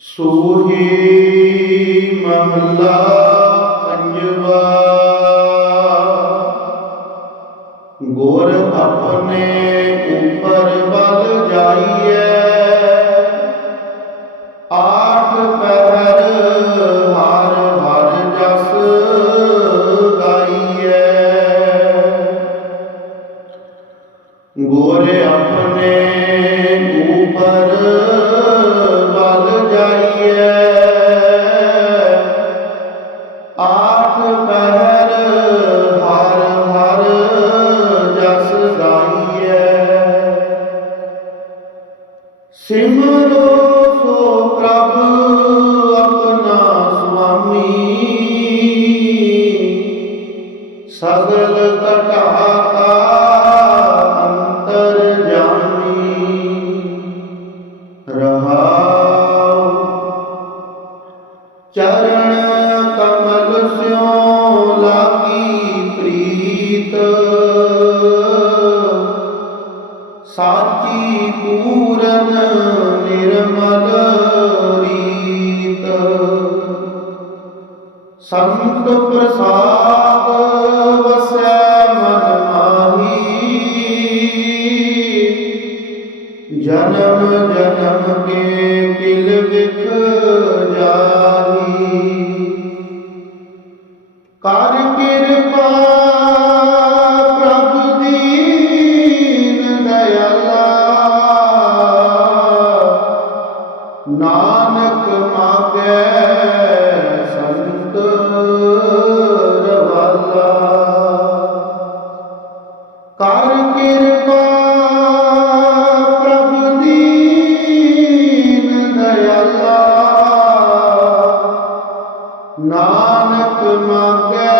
ਸੋਹੀ ਮਹਲਾ ਪੰਜਵਾ। ਗੁਰ ਆਪਣੇ ਉਪਰ ਬਲ ਜਾਈਐ। ਆਠ ਪਹਿਰ ਹਰ ਹਰ ਜਸ ਗਾਈਐ। ਗੁਰ ਆਪਣੇ ਸਿਮਰੋ ਸੋ ਪ੍ਰਭ ਆਪਣਾ ਸੁਆਮੀ। ਸਗਲ ਘਟਾ ਅੰਤਰ ਜਾਮੀ। ਰਹਾਉ। ਚਰਨ ਕਮਲ ਸਿਉ ਲਾਗੀ। ਸਾਚੀ ਪੂਰਨ ਨਿਰਮਲ ਰੀਤ। ਸੰਤ ਪ੍ਰਸਾਦ ਵਸੈ ਮਨ ਮਾਹੀ। ਜਨਮ ਜਨਮ ਕੇ ਕਿਲ ਵਿਖ ਜਾਹੀ। ਕਰ ਨਾਨਕ ਮਾਗੈ ਸੰਤ ਰਵਾਲਾ। ਕਰ ਕਿਰਪਾ ਪ੍ਰਭ ਦੀਨ ਦਇਆਲਾ। ਨਾਨਕ ਮਾਗੈ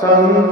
ਸੰਤ